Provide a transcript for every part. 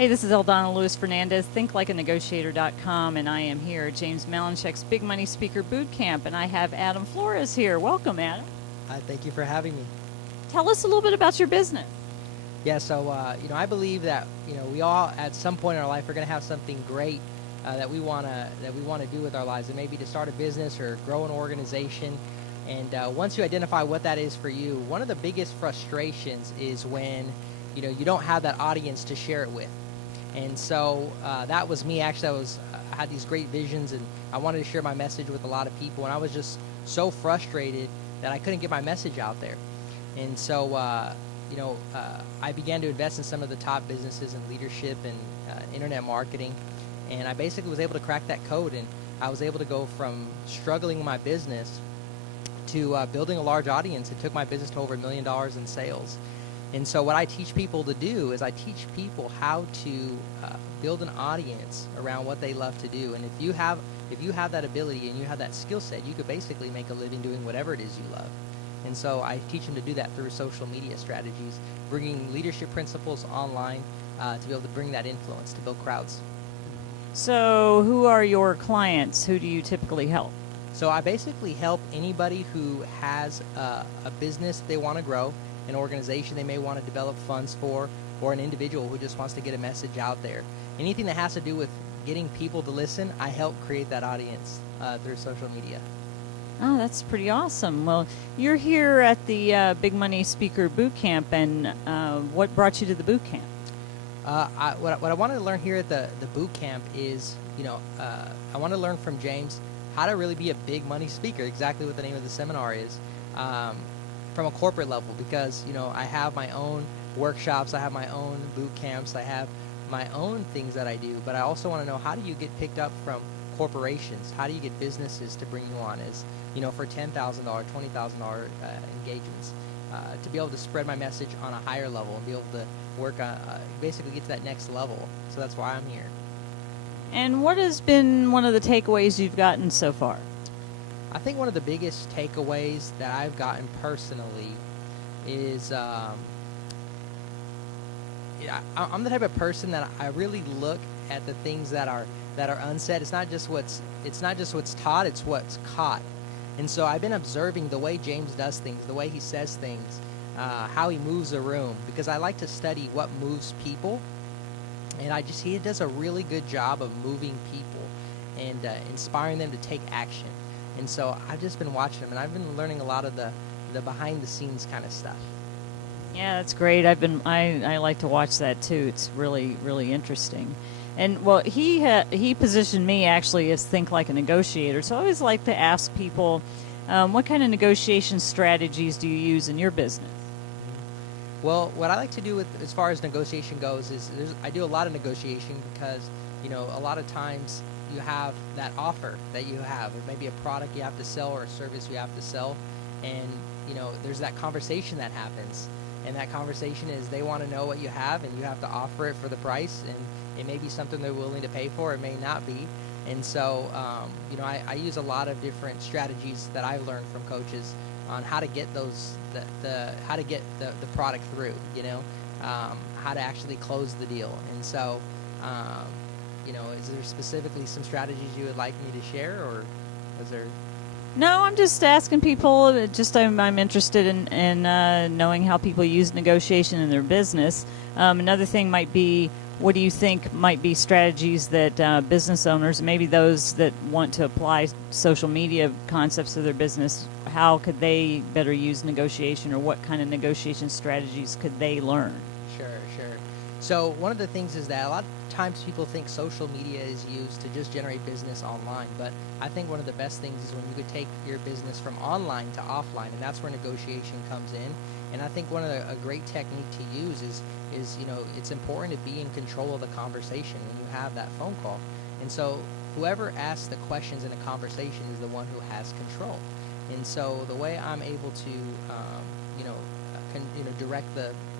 Hey, this is Eldonna Fernandez, thinklikeanegotiator.com, and I am here at James Malinchek's Big Money Speaker Bootcamp, and I have Adam Flores here. Welcome, Adam. Thank you for having me. Tell us a little bit about your business. Yeah, so I believe that we all at some point in our life are going to have something great that we wanna do with our lives. It may be to start a business or grow an organization. And once you identify what that is for you, one of the biggest frustrations is when you don't have that audience to share it with. And so that was me. Actually, I had these great visions, and I wanted to share my message with a lot of people. And I was just so frustrated that I couldn't get my message out there. And so I began to invest in some of the top businesses in leadership and internet marketing. And I basically was able to crack that code, and I was able to go from struggling in my business to building a large audience. It took my business to over $1 million in sales. And so what I teach people to do is I teach people how to build an audience around what they love to do. And if you have that ability and you have that skill set, you could basically make a living doing whatever it is you love. And so I teach them to do that through social media strategies, bringing leadership principles online to be able to bring that influence to build crowds. So who are your clients? Who do you typically help? So I basically help anybody who has a business they want to grow, an organization they may want to develop funds for, or an individual who just wants to get a message out there. Anything that has to do with getting people to listen, I help create that audience through social media. Oh, that's pretty awesome. Well, you're here at the Big Money Speaker Bootcamp, and what brought you to the bootcamp? What I wanted to learn here at the boot camp is, I want to learn from James how to really be a big money speaker, exactly what the name of the seminar is, from a corporate level, because, I have my own workshops, I have my own boot camps, I have my own things that I do, but I also want to know, how do you get picked up from corporations? How do you get businesses to bring you on as, for $10,000, $20,000 engagements? To be able to spread my message on a higher level and be able to work on, basically get to that next level. So that's why I'm here. And what has been one of the takeaways you've gotten so far? I think one of the biggest takeaways that I've gotten personally is, I'm the type of person that I really look at the things that are unsaid. It's not just what's taught, it's what's caught. And so I've been observing the way James does things, the way he says things, how he moves a room, because I like to study what moves people. And he does a really good job of moving people and inspiring them to take action. And so I've just been watching him, and I've been learning a lot of the behind the scenes kind of stuff. Yeah, that's great. I like to watch that too. It's really, really interesting. And well, he positioned me actually as think like a negotiator. So I always like to ask people, what kind of negotiation strategies do you use in your business? Well, what I like to do as far as negotiation goes is I do a lot of negotiation because, a lot of times you have that offer that you have, or maybe a product you have to sell or a service you have to sell, and there's that conversation that happens, and that conversation is they want to know what you have, and you have to offer it for the price, and it may be something they're willing to pay for, it may not be. And so I use a lot of different strategies that I've learned from coaches on how to get how to get the product through, how to actually close the deal. And so is there specifically some strategies you would like me to share, or is there? No, I'm just asking people. I'm interested in knowing how people use negotiation in their business. Another thing might be, what do you think might be strategies that business owners, maybe those that want to apply social media concepts to their business, how could they better use negotiation, or what kind of negotiation strategies could they learn? Sure. So one of the things is that a lot of times people think social media is used to just generate business online, but I think one of the best things is when you could take your business from online to offline, and that's where negotiation comes in. And I think a great technique to use is it's important to be in control of the conversation when you have that phone call. And so whoever asks the questions in a conversation is the one who has control. And so the way I'm able to direct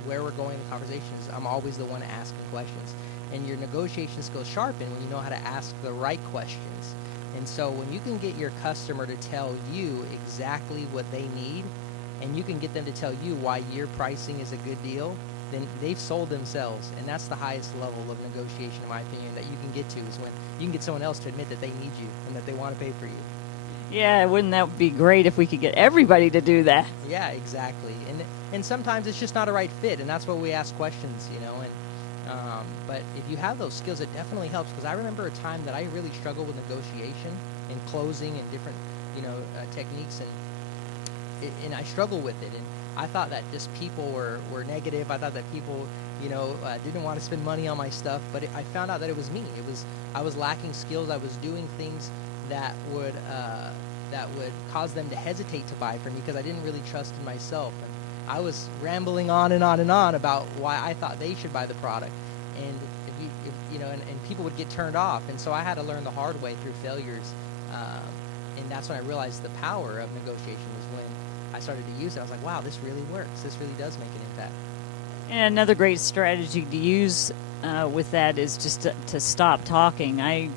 where we're going in the conversation is I'm always the one asking questions. And your negotiation skills sharpen when you know how to ask the right questions. And so when you can get your customer to tell you exactly what they need, and you can get them to tell you why your pricing is a good deal, then they've sold themselves, and that's the highest level of negotiation, in my opinion, that you can get to, is when you can get someone else to admit that they need you and that they want to pay for you. Yeah, wouldn't that be great if we could get everybody to do that? Yeah, exactly. And sometimes it's just not a right fit, and that's why we ask questions, you know. And but if you have those skills, it definitely helps. Because I remember a time that I really struggled with negotiation and closing and different, techniques, and I struggled with it. And I thought that just people were negative. I thought that people, didn't want to spend money on my stuff. But I found out that it was me. I was lacking skills. I was doing things that would cause them to hesitate to buy from me because I didn't really trust in myself. And I was rambling on and on and on about why I thought they should buy the product, and and people would get turned off. And so I had to learn the hard way through failures, and that's when I realized the power of negotiation was when I started to use it. I was like, wow, this really works. This really does make an impact. And another great strategy to use with that is just to stop talking. I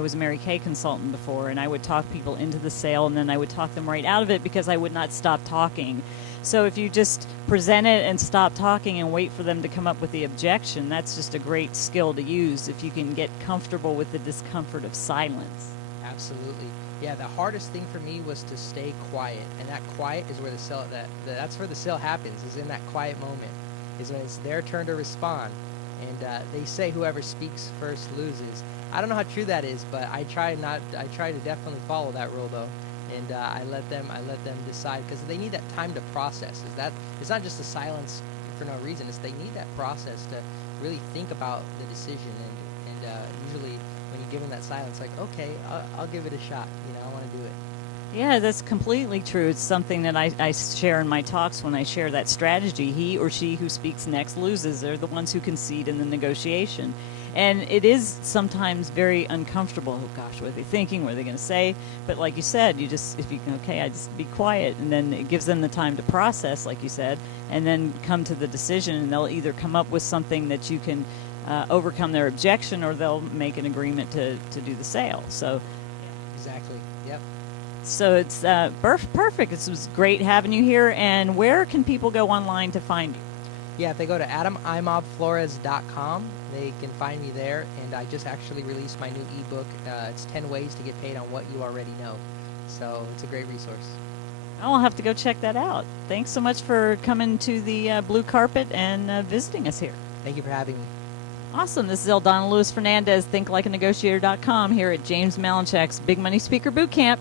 was a Mary Kay consultant before, and I would talk people into the sale, and then I would talk them right out of it because I would not stop talking. So if you just present it and stop talking and wait for them to come up with the objection, that's just a great skill to use if you can get comfortable with the discomfort of silence. Absolutely. Yeah, the hardest thing for me was to stay quiet, and that quiet is where the sale that's where the sale happens, is in that quiet moment, is when it's their turn to respond. And they say whoever speaks first loses. I don't know how true that is, but I try to definitely follow that rule though, and I let them decide, because they need that time to process. It's not just a silence for no reason. It's they need that process to really think about the decision, and usually when you give them that silence, like, okay, I'll give it a shot. I want to do it. Yeah, that's completely true. It's something that I share in my talks when I share that strategy. He or she who speaks next loses. They're the ones who concede in the negotiation. And it is sometimes very uncomfortable. Oh, gosh, what are they thinking? What are they going to say? But like you said, I just be quiet. And then it gives them the time to process, like you said, and then come to the decision. And they'll either come up with something that you can overcome their objection, or they'll make an agreement to do the sale. So, exactly. Yep. So it's perfect. It was great having you here. And where can people go online to find you? Yeah, if they go to adamimobflores.com, they can find me there. And I just actually released my new ebook. It's 10 ways to get paid on what you already know. So it's a great resource. I'll have to go check that out. Thanks so much for coming to the blue carpet and visiting us here. Thank you for having me. Awesome. This is Eldonna Fernandez, thinklikeanegotiator.com, here at James Malinchak's Big Money Speaker Bootcamp.